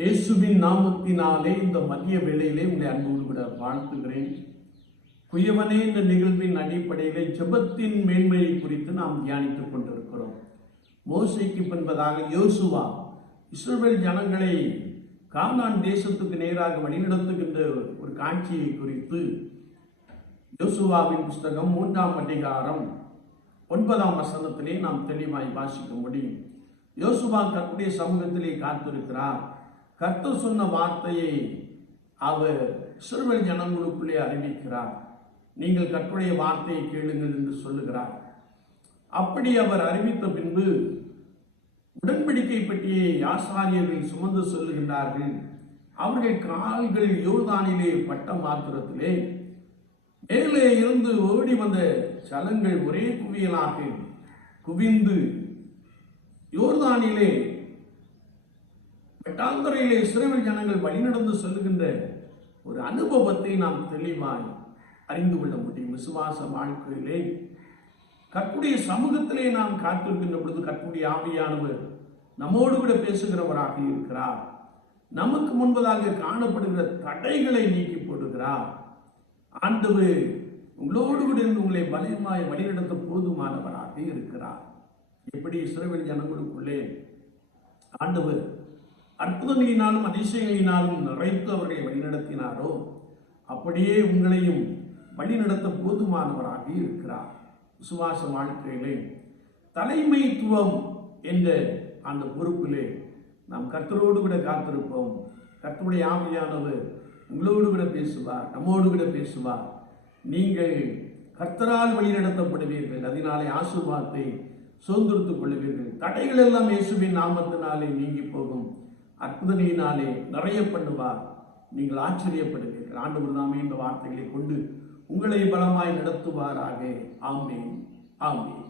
இயேசுவின் நாமத்தினாலே இந்த மதிய வேளையிலே உங்களை அன்போடு கூட வாழ்த்துகிறேன். குயவனே இந்த நிகழ்வின் அடிப்படையிலே ஜெபத்தின் மேன்மையை குறித்து நாம் தியானித்துக் கொண்டிருக்கிறோம். மோசேக்கு பின்பதாக யோசுவா இஸ்ரவேல் ஜனங்களை கானான் தேசத்துக்கு நேராக வழிநடத்துகின்ற ஒரு காட்சியை குறித்து யோசுவாவின் புஸ்தகம் 3ஆம் அதிகாரம் 9ஆம் வசனத்திலே நாம் தெளிவாய் வாசிக்க முடியும். யோசுவா கர்த்தருடைய சமூகத்திலே காத்திருக்கிறார். கர்த்தர் சொன்ன வார்த்தையை அவர் இஸ்ரவேல் ஜனங்களுக்குள்ளே அறிவிக்கிறார். நீங்கள் கர்த்தருடைய வார்த்தையை கேளுங்கள் என்று சொல்லுகிறார். அப்படி அவர் அறிவித்த பின்பு உடன்படிக்கை பற்றியை ஆசாரியர்கள் சுமந்து சொல்லுகின்றார்கள். அவர்கள் கால்கள் யோர்தானிலே பட்ட மாத்திரத்திலே மேலே இருந்து ஓடி வந்த ஜலங்கள் ஒரே குவியலாக குவிந்து யோர்தானிலே வெட்டாந்தரையிலே இஸ்ரவேல் ஜனங்கள் வழிநடந்து சொல்லுகின்ற ஒரு அனுபவத்தை நாம் தெளிவாய் அறிந்து கொள்ள முடியும். விசுவாச வாழ்க்கையிலே கர்த்தருடைய சமூகத்திலே நாம் காத்திருக்கின்ற பொழுது கர்த்தருடைய ஆவியானவர் நம்மோடு கூட பேசுகிறவராக இருக்கிறார். நமக்கு முன்பதாக காணப்படுகிற தடைகளை நீக்கி போடுகிறார். ஆண்டவர் உங்களோடு கூட இருந்து உங்களை பலமாய் வழிநடத்த போதுமானவராக இருக்கிறார். எப்படி இஸ்ரவேல் ஜனங்களுக்குள்ளே ஆண்டவர் அற்புதங்களினாலும் அதிசயங்களினாலும் நிறைத்து அவர்களை வழிநடத்தினாரோ அப்படியே உங்களையும் வழிநடத்த போதுமானவராக இருக்கிறார். விசுவாச வாழ்க்கையிலே தலைமைத்துவம் என்ற அந்த பொறுப்பிலே நாம் கர்த்தரோடு கூட காத்திருப்போம். கர்த்தருடைய ஆவியானவர் உங்களோடு கூட பேசுவார், நம்மோடு கூட பேசுவார். நீங்கள் கர்த்தரால் வழிநடத்தப்படுவீர்கள். அதனாலே ஆசீர்வாதத்தை சுதந்திரத்துக் கொள்ளுவீர்கள். தடைகள் எல்லாம் இயேசுவின் நாமத்தினாலே நீங்கி போகும். அற்புதங்களினாலே நிறைய பண்ணுவார். நீங்கள் ஆச்சரியப்படுவீர்கள். ஆண்டவர் தாமே இந்த வார்த்தைகளை கொண்டு உங்களை பலமாய் நடத்துவாராக. ஆமென், ஆமென்.